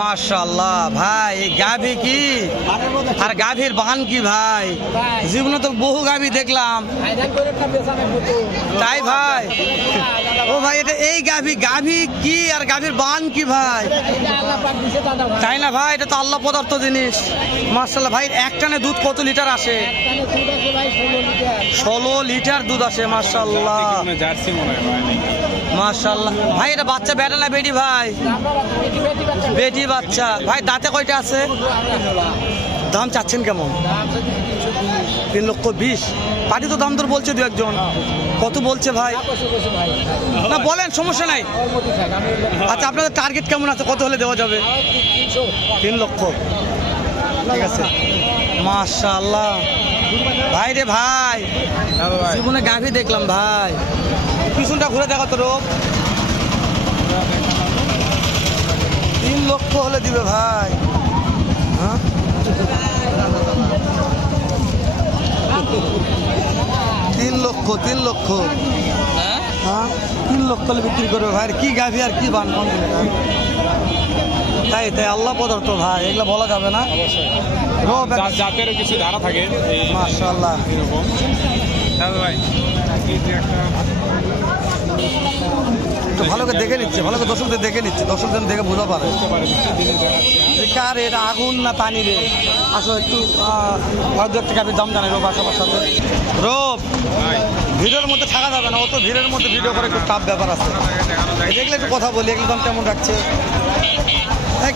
মাশাল্লাহ ভাই গাভী কি? আর গাভীর বান কি, ভাই? জীবনে তো বহু গাভী দেখলাম। তাই, ভাই? ও, ভাই, এটা এই গাভী গাভী কি আর গাভীর বান কি, ভাই? তাই না, ভাই? এটা তো আল্লাহ পদার্থ জিনিস। মার্শাল্লাহ ভাই, এক টানে দুধ কত লিটার আসে? ষোলো লিটার দুধ আসে মার্শাল্লাহ জার্সি মনে হয় ভাই মার্শাল্লাহ ভাই এটা বাচ্চা বেটা না বেটি ভাই? বেটি বাচ্চা। ভাই দাঁতে কয়টা আছে? দাম চাচ্ছেন কেমন? তিন লক্ষ বিশ। পার্টি তো দাম দর বলছে দু একজন। কত বলছে ভাই? না বলেন সমস্যা নাই। আচ্ছা আপনাদের টার্গেট কেমন আছে? কত হলে দেওয়া যাবে? তিন লক্ষ। ঠিক আছে। মাশাল্লাহ ভাই রে ভাই। জীবনে গাভী দেখলাম ভাই। পিছনটা ঘুরে দেখো তো রোগ। তিন লক্ষ হলে দিবে ভাই। হ্যাঁ? তিন লক্ষ তিন লক্ষ। হ্যাঁ? তিন লক্ষ হলে বিক্রি করবে ভাই। কি গাভী আর কি বান তাই তাই আল্লাহ পদার্থ ভাই এগুলো বলা যাবে না। জাতেরও কিছু ধারা থাকে এরকম। দাদা ভাই। একটু ভালো করে দেখে নিচ্ছে ভালো করে দর্শকদের দেখে নিচ্ছে দর্শকদের দেখে বোঝা পারে। কার এটা আগুন না পানি রে? আসো একটু হয়তো একটা কাপের দাম জানাই রোব আসার সাথে। রোব ভাই ভিডিওর মধ্যে থাকা যাবে না অত ভিড়ের মধ্যে ভিডিও করে একটু টাফ ব্যাপার আছে। দেখলে একটু কথা বলি, এগুলো দাম কেমন রাখছে?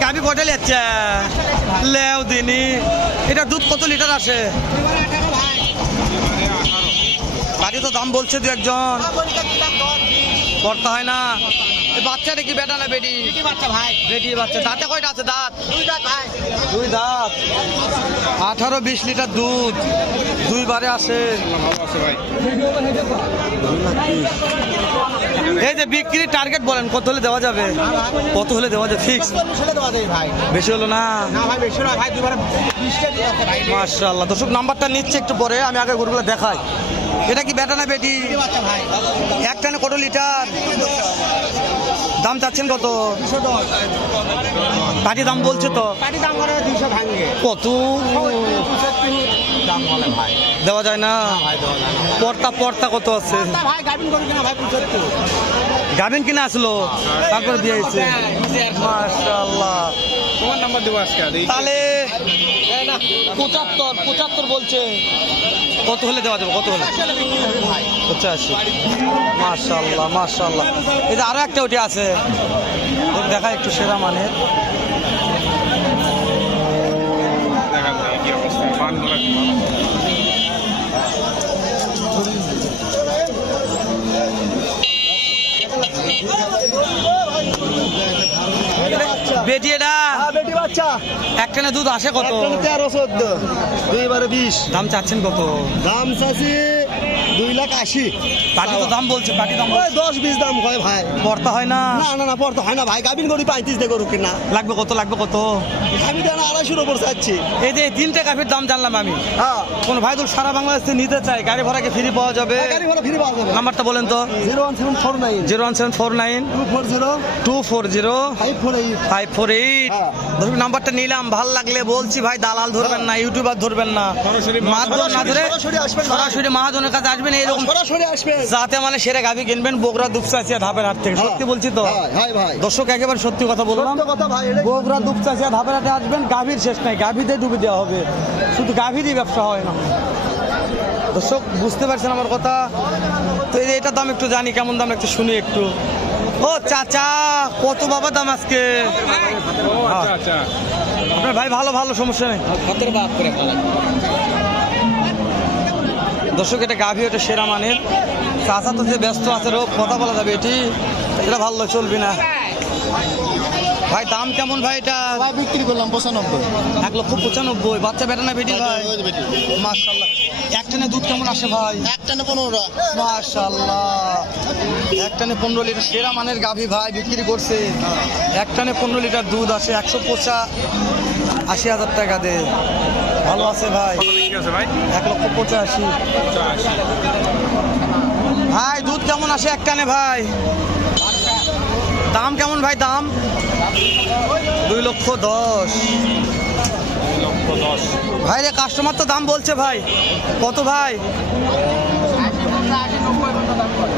গাবি কটা যাচ্ছে লেও দিনি। এটা দুধ কত লিটার আসে? বাড়ি তো দাম বলছে দু একজন। করতে হয় না। বাচ্চাটা কি বেটা না বেটি? বেটি বাচ্চা। দাঁতে কয়টা আছে? দাঁত? দুই দাঁত। আঠারো বিশ লিটার দুধ। দুইবারে আছে এই যে বিক্রির টার্গেট বলেন, কত হলে দেওয়া যাবে? কত হলে দেওয়া যাবে? ফিক্স বেশি হলো না? মার্শাল্লাহ দর্শক, নাম্বারটা নিচ্ছে একটু পরে, আমি আগে গরুগুলো দেখাই। এটা কি বেটা না বেটি? এক টানে কত লিটার? দাম চাচ্ছেন কত? পাটি দাম বলছে তো। কত? দেওয়া যায় না। পর্তা পর্তা কত আছে? গাভিন কিনা আসলো? তারপর বিয়ে হয়েছে মাশাল্লাহ তোমার নাম্বার দেবো আজকে তাহলে পঁচাত্তর পঁচাত্তর বলছে। কত হলে দেওয়া যাবে? কত হলে? পঁচাশি। মাশাল্লাহ মাশাল্লাহ এই যে আরও একটা ওটি আছে। দেখা একটু সেরা মানের। একটানে দুধ আসে কত? তেরো চোদ্দ দুইবারে বিশ। দাম চাচ্ছেন কত? দাম চাচ্ছি দুই লাখ আশি। পাটি তো দাম বলছে পাটি দাম ওই দশ বিশ দাম হয় ভাই। পড়তা হয় না? না না না পড়তে হয় না ভাই। গাবিন গরু পঁয়ত্রিশ দিয়ে গরু কিনা। লাগবে কত লাগবে কত? আমি দেন আড়াইশোর ওপর চাচ্ছি। এই যে তিনটে কাফির দাম জানলাম আমি। হ্যাঁ। কোন ভাই তো সারা বাংলাদেশ নিতে চাই গাড়ি ভাড়াকে ফ্রি পাওয়া যাবে? গাড়ি ভাড়া ফ্রি পাওয়া যাবে। নাম্বারটা বলেন তো। Zero one seven four nine. Zero one seven four nine. Two four zero. Two four zero. Five four eight. Five four eight হ্যাঁ। ধরুন নাম্বারটা নিলাম ভালো লাগলে বলছি ভাই দালাল ধরবেন না ইউটিউবার ধরবেন না। সরাসরি মাধ্যম না ধরে সরাসরি মহাজনের কাছে আসবেন এরকম সরাসরি আসবেন। যাতে মানে সেরে গাভি কিনবেন বগুড়া দুপচাচিয়া ধাপের হাট থেকে। সত্যি বলছি তো? হ্যাঁ, দর্শক একেবারে সত্যি কথা বললাম। সত্য কথা ভাই এটা বগুড়া দুপচাচিয়া ধাপের হাটে আসবেন গাভীর শেষ নাই গাভীতে ডুবে দেওয়া হবে। শুধু গাভীরই ব্যবসা হয় না। দর্শক বুঝতে পারছেন আমার কথা? তো এই যে এটার দাম একটু জানি কেমন দাম একটু শুনি একটু। ও চাচা কত বাবা দাম আজকে? আচ্ছা আচ্ছা। আপনার ভাই ভালো ভালো সমস্যা নেই। দর্শক এটা গাভী ওটা সেরা মানের। চাচা তো যে ব্যস্ত আছে রোগ কথা বলা যাবে এটি। এটা ভালো চলবি না। ভাই দাম কেমন ভাই এটা? ভাই বিক্রি করলাম পঁচানব্বই। এক লক্ষ পঁচানব্বই। বাচ্চা বেটা না বেটি ভাই? মার্শাল্লাহ একটানে দুধ কেমন আসে ভাই? একটানে পনেরো। মার্শাল্লাহ একটানে পনেরো লিটার সেরা মানের গাভী ভাই বিক্রি করছে। একটানে পনেরো লিটার দুধ আসে একশো পঁচা আশি হাজার টাকা দে ভালো আছে ভাই। এক লক্ষ পঁচাশি। ভাই দুধ কেমন আসে এক কানে ভাই? দাম কেমন ভাই দাম? দুই লক্ষ দশ। দুই লক্ষ দশ। ভাই রে কাস্টমার তো দাম বলছে ভাই। কত ভাই?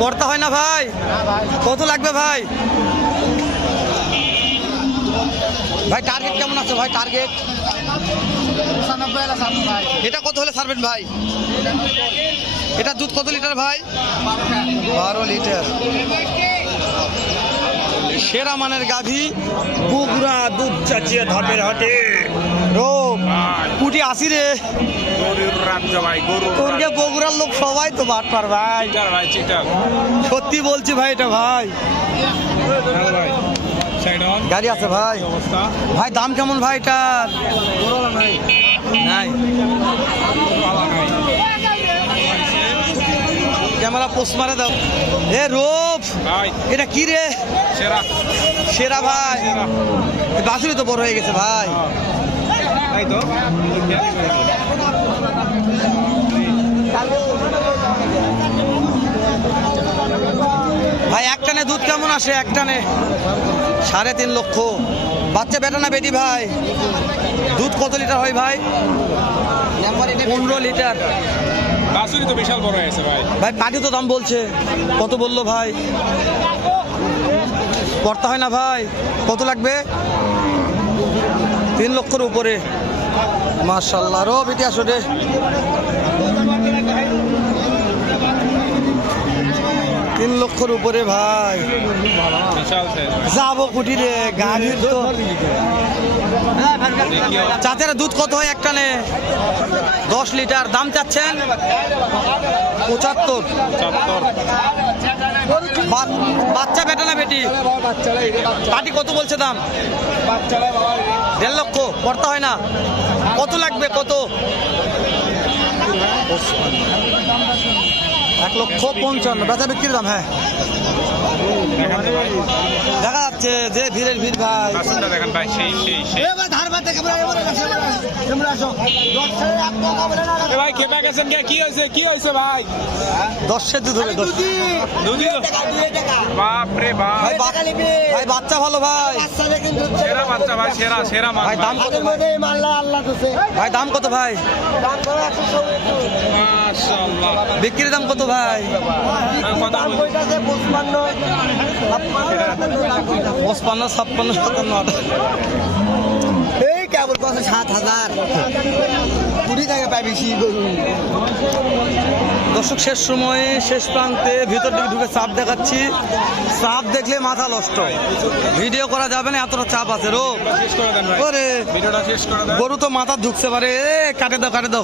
করতে হয় না ভাই? কত লাগবে ভাই? ভাই টার্গেট কেমন আছে ভাই টার্গেট এটা কত হলে ছাড়বেন ভাই? এটা দুধ কত লিটার ভাই? বারো লিটার। সেরা মানের গাভী। বুগরা দুধ চাচিয়ে ধাপের হাটে। কুটি আসি রে। তোরকে বগুড়ার লোক সবাই তো বাটপার ভাই। ভাই সত্যি বলছি ভাই এটা ভাই। হ্যালো ভাই সাইড অন গাড়ি আছে ভাই। ভাই দাম কেমন ভাই এটার? ক্যামেরা পোস্ট মারে দাও। এ রূপ! ভাই। এটা কি রে? সেরা। সেরা ভাই। সেরা। এই বাছুরি তো বড় হয়ে গেছে ভাই। তাই তো? ভাই একটানে দুধ কেমন আসে? একটানে সাড়ে তিন লক্ষ। বাচ্চা বেটা না বেটি ভাই? দুধ কত লিটার হয় ভাই? পনেরো লিটার। বাসুরি তো বিশাল বড় হয়েছে ভাই। ভাই পাটি তো দাম বলছে। কত বলল ভাই? করতে হয় না ভাই? কত লাগবে? তিন লক্ষর উপরে। মার্শাল্লাহ রো বেটি আসো রে। তিন লক্ষর উপরে ভাই। ভাই। যাব কুটি রে গাড়ির তো চাচারা দুধ কত হয় একটানে? দশ লিটার। দাম চাচ্ছেন? পঁচাত্তর। বাচ্চা বেটা না বেটি? পাটি কত বলছে দাম? দেড় লক্ষ। করতে হয় না। কত লাগবে? কত? এক লক্ষ পঞ্চান্ন। বেচা বিক্রির দাম হ্যাঁ। দেখা যাচ্ছে যে ভিড়ের ভিড়, ভাই। দেখান, ভাই সেই সেই। ভাই খেপে গেছেন কি? হয়েছে? কি হয়েছে ভাই? দশের দুধ হবে দশ। দুধি বাপ রে বাপ। ভাই ভাই বাচ্চা ভালো ভাই। সেরা বাচ্চা ভাই সেরা সেরা ভাই দাম কত ভাই? ভাই দাম কত ভাই? বিক্রির দাম কত ভাই? পঁচপান্ন। ছাপ্পান্ন সাতান্ন এই কত সাত হাজার। কুড়ি টাকা পাই বেশি গরু। দর্শক শেষ সময়ে শেষ প্রান্তে ভিতর দিকে ঢুকে চাপ দেখাচ্ছি। চাপ দেখলে মাথা নষ্ট। ভিডিও করা যাবে না এতটা চাপ আছে রো গরু তো মাথা ঢুকছে পারে। কাটে দাও কাটে দাও।